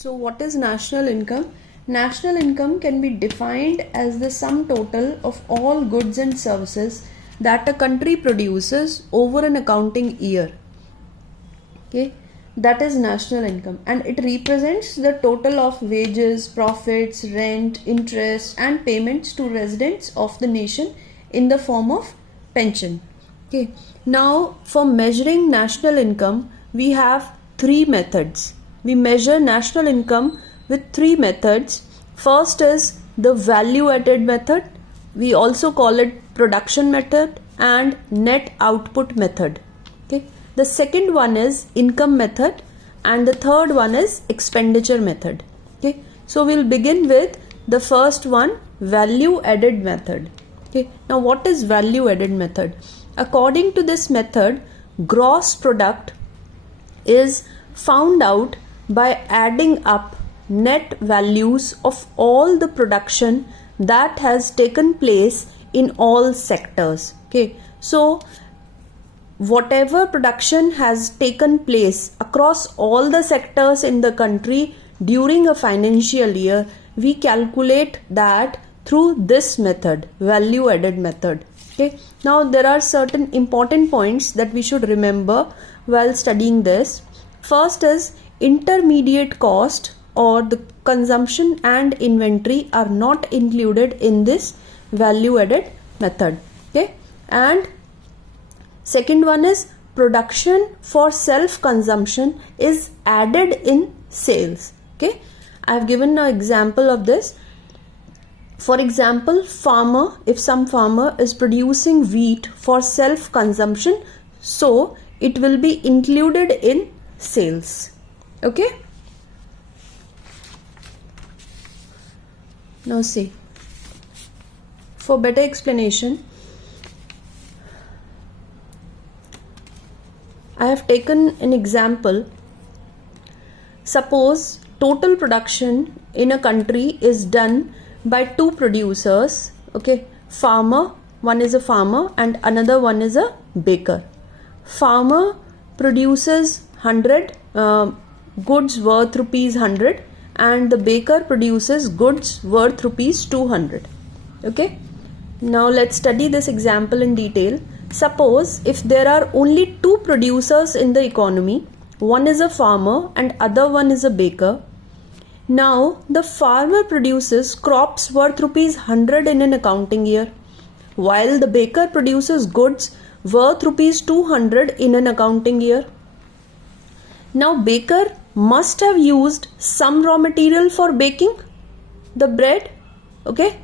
So what is national income? National income can be defined as the sum total of all goods and services that a country produces over an accounting year. Okay, that is national income, and it represents the total of wages, profits, rent, interest and payments to residents of the nation in the form of pension. Okay, now for measuring national income we have three methods. We measure national income with three methods. First is the value added method. We also call it production method and net output method. Okay. The second one is income method and the third one is expenditure method. Okay. So we'll begin with the first one, value added method. Okay. Now what is value added method? According to this method, gross product is found out by adding up net values of all the production that has taken place in all sectors. Okay, so whatever production has taken place across all the sectors in the country during a financial year, we calculate that through this method, value added method. Okay, now there are certain important points that we should remember while studying this. First is intermediate cost or the consumption and inventory are not included in this value added method. Okay, and second one is production for self consumption is added in sales. Okay, I have given an example of this. For example, if some farmer is producing wheat for self consumption, so it will be included in sales. Okay, now see, for better explanation, I have taken an example. Suppose total production in a country is done by two producers. Okay, farmer, one is a farmer and another one is a baker. Farmer produces 100 goods worth rupees 100 and the baker produces goods worth rupees 200. Okay, now let's study this example in detail. Suppose if there are only two producers in the economy, one is a farmer and other one is a baker. Now the farmer produces crops worth rupees 100 in an accounting year, while the baker produces goods worth rupees 200 in an accounting year. Now baker must have used some raw material for baking the bread. Okay,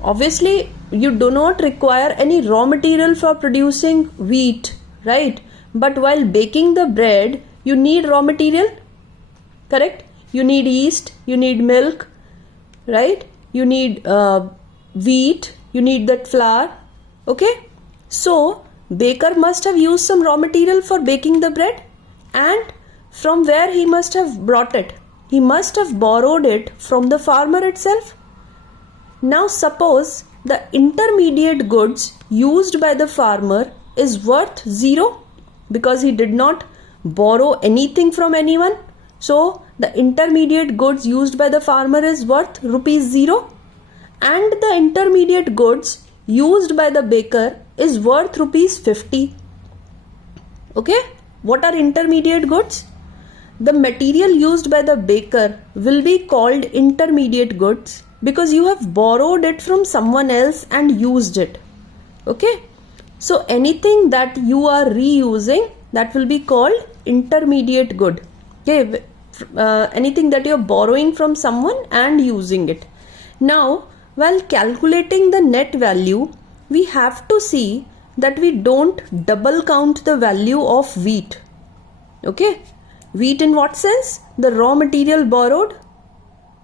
obviously you do not require any raw material for producing wheat, right? But while baking the bread you need raw material, correct? You need yeast, you need milk, right? You need wheat, you need that flour. Okay, so baker must have used some raw material for baking the bread. And from where he must have brought it? He must have borrowed it from the farmer itself. Now suppose the intermediate goods used by the farmer is worth 0 because he did not borrow anything from anyone. So the intermediate goods used by the farmer is worth rupees 0 and the intermediate goods used by the baker is worth rupees 50. Okay, what are intermediate goods? The material used by the baker will be called intermediate goods because you have borrowed it from someone else and used it. Okay, so anything that you are reusing, that will be called intermediate good. Okay, anything that you are borrowing from someone and using it. Now while calculating the net value, we have to see that we don't double count the value of wheat. Okay, wheat in what sense? The raw material borrowed,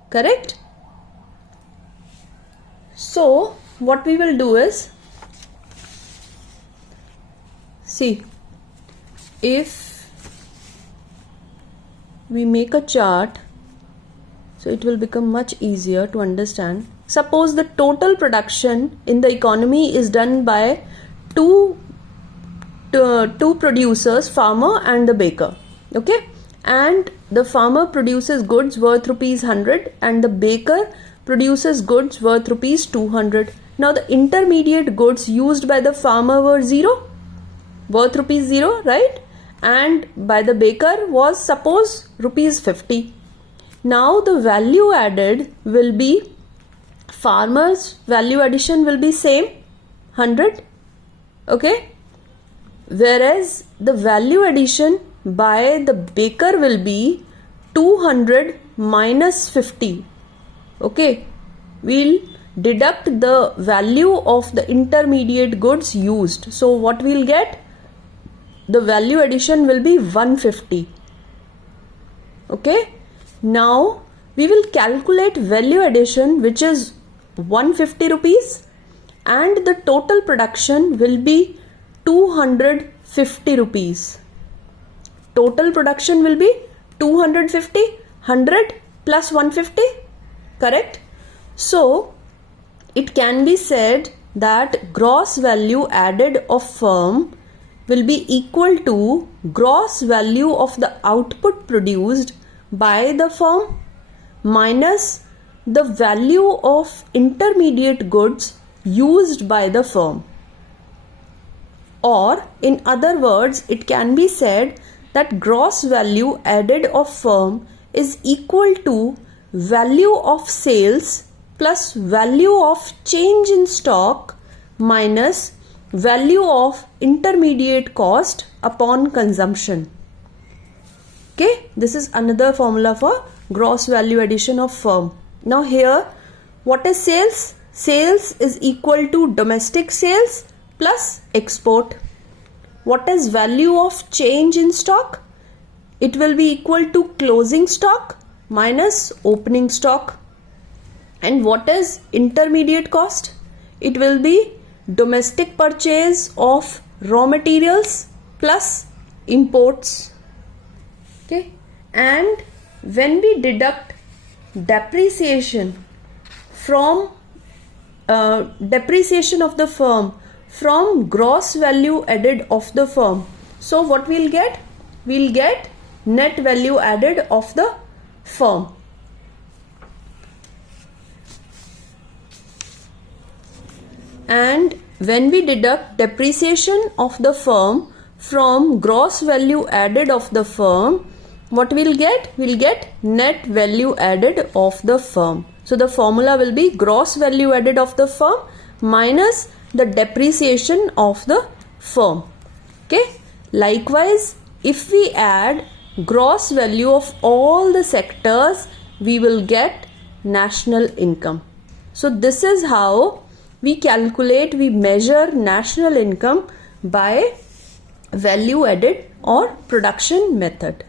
correct? So what we will do is, see, if we make a chart, so it will become much easier to understand. Suppose the total production in the economy is done by two producers, farmer and the baker. Okay, and the farmer produces goods worth rupees 100 and the baker produces goods worth rupees 200. Now the intermediate goods used by the farmer were 0, worth rupees 0, right? And by the baker was, suppose, rupees 50. Now the value added will be, farmer's value addition will be same, 100, okay? Whereas the value addition by the baker will be 200 minus 50. Okay, we'll deduct the value of the intermediate goods used. So what we'll get? The value addition will be 150. Okay, now we will calculate value addition, which is 150 rupees, and the total production will be 250 rupees. Total production will be 250, 100 plus 150, correct? So it can be said that gross value added of firm will be equal to gross value of the output produced by the firm minus the value of intermediate goods used by the firm. Or in other words, it can be said that gross value added of firm is equal to value of sales plus value of change in stock minus value of intermediate cost upon consumption. Okay, this is another formula for gross value addition of firm. Now here, what is sales? Sales is equal to domestic sales plus export. What is value of change in stock? It will be equal to closing stock minus opening stock. And what is intermediate cost? It will be domestic purchase of raw materials plus imports. Okay, and when we deduct depreciation from depreciation of the firm from gross value added of the firm, so what we'll get? We'll get net value added of the firm. And when we deduct depreciation of the firm from gross value added of the firm, what we'll get? We'll get net value added of the firm. So the formula will be gross value added of the firm minus the depreciation of the firm. Okay. Likewise, if we add gross value of all the sectors, we will get national income. So this is how we calculate, we measure national income by value added or production method.